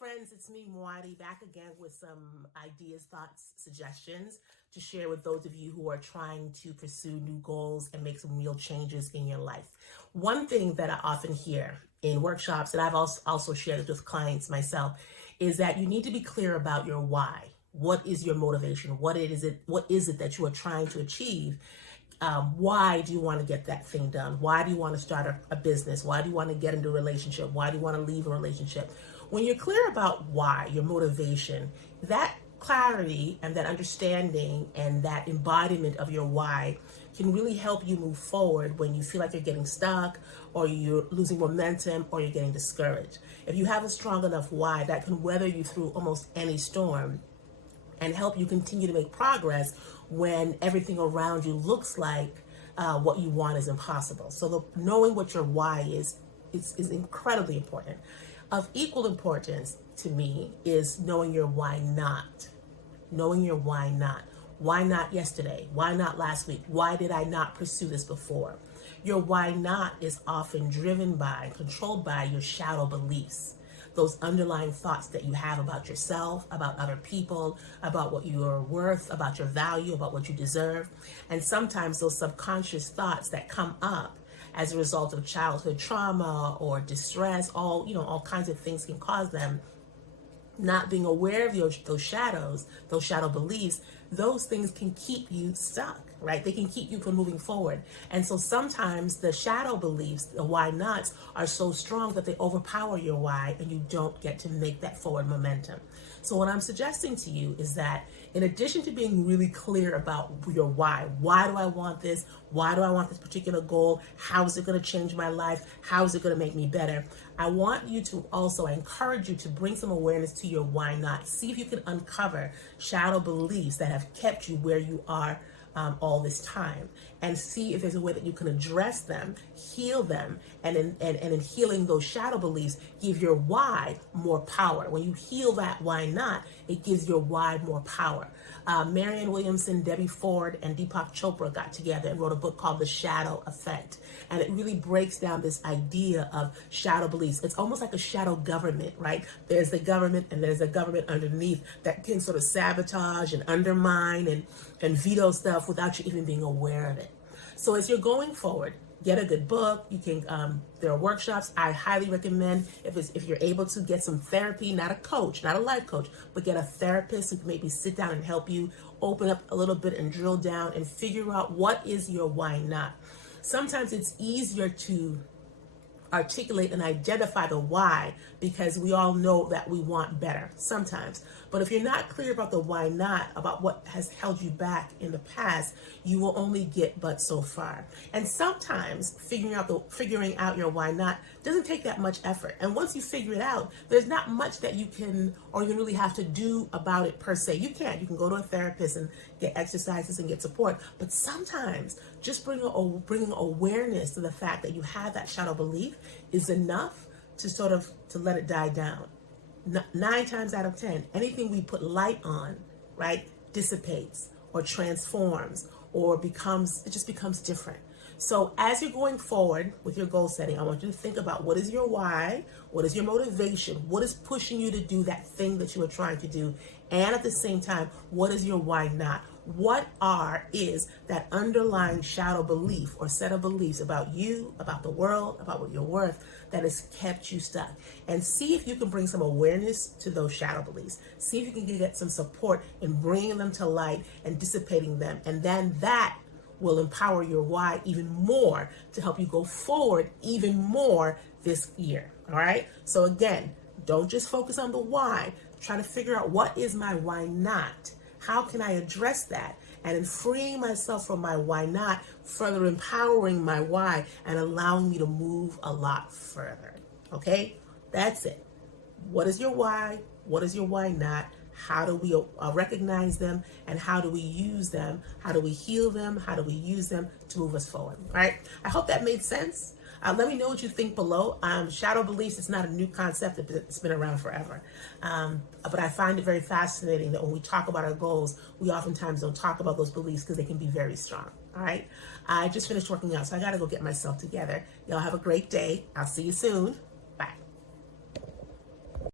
friends, it's me, Muadi, back again with some ideas, thoughts, suggestions to share with those of you who are trying to pursue new goals and make some real changes in your life. One thing that I often hear in workshops, and I've also shared it with clients myself, is that you need to be clear about your why. What is your motivation? What is it that you are trying to achieve? Why do you want to get that thing done? Why do you want to start a business? Why do you want to get into a relationship? Why do you want to leave a relationship? When you're clear about why, your motivation, that clarity and that understanding and that embodiment of your why can really help you move forward when you feel like you're getting stuck or you're losing momentum or you're getting discouraged. If you have a strong enough why, that can weather you through almost any storm and help you continue to make progress when everything around you looks like what you want is impossible. So knowing what your why is incredibly important. Of equal importance to me is knowing your why not. Knowing your why not. Why not yesterday? Why not last week? Why did I not pursue this before? Your why not is often driven by, controlled by your shadow beliefs. Those underlying thoughts that you have about yourself, about other people, about what you are worth, about your value, about what you deserve. And sometimes those subconscious thoughts that come up as a result of childhood trauma or distress, all kinds of things can cause them. Not being aware of those shadow beliefs, those things can keep you stuck, right? They can keep you from moving forward. And so sometimes the shadow beliefs, the why nots, are so strong that they overpower your why and you don't get to make that forward momentum. So what I'm suggesting to you is that in addition to being really clear about your why do I want this? Why do I want this particular goal? How is it going to change my life? How is it going to make me better? I encourage you to bring some awareness to your why not. See if you can uncover shadow beliefs that have kept you where you are all this time, and see if there's a way that you can address them, heal them, and in healing those shadow beliefs, give your why more power. When you heal that why not, it gives your why more power. Marianne Williamson, Debbie Ford, and Deepak Chopra got together and wrote a book called The Shadow Effect. And it really breaks down this idea of shadow beliefs. It's almost like a shadow government, right? There's the government and there's a government underneath that can sort of sabotage and undermine and veto stuff without you even being aware of it. So as you're going forward, get a good book. You can, there are workshops. I highly recommend if you're able to get some therapy, not a coach, not a life coach, but get a therapist who can maybe sit down and help you open up a little bit and drill down and figure out what is your why not. Sometimes it's easier to articulate and identify the why because we all know that we want better sometimes. But if you're not clear about the why not, about what has held you back in the past, you will only get but so far. And sometimes figuring out your why not doesn't take that much effort. And once you figure it out, there's not much that you can or you really have to do about it per se. You can go to a therapist and get exercises and get support. But sometimes just bringing awareness to the fact that you have that shadow belief is enough to let it die down. 9 times out of 10, anything we put light on, right, dissipates or transforms or just becomes different. So as you're going forward with your goal setting, I want you to think about what is your why, what is your motivation, what is pushing you to do that thing that you are trying to do, and at the same time, what is your why not? What is that underlying shadow belief or set of beliefs about you, about the world, about what you're worth that has kept you stuck? And see if you can bring some awareness to those shadow beliefs. See if you can get some support in bringing them to light and dissipating them. And then that will empower your why even more to help you go forward even more this year. All right. So again, don't just focus on the why. Try to figure out what is my why not. How can I address that? And in freeing myself from my why not, further empowering my why and allowing me to move a lot further. Okay? That's it. What is your why? What is your why not? How do we recognize them? And how do we use them? How do we heal them? How do we use them to move us forward? All right? I hope that made sense. Let me know what you think below. Shadow beliefs is not a new concept. It's been around forever. But I find it very fascinating that when we talk about our goals, we oftentimes don't talk about those beliefs because they can be very strong. All right. I just finished working out, so I got to go get myself together. Y'all have a great day. I'll see you soon.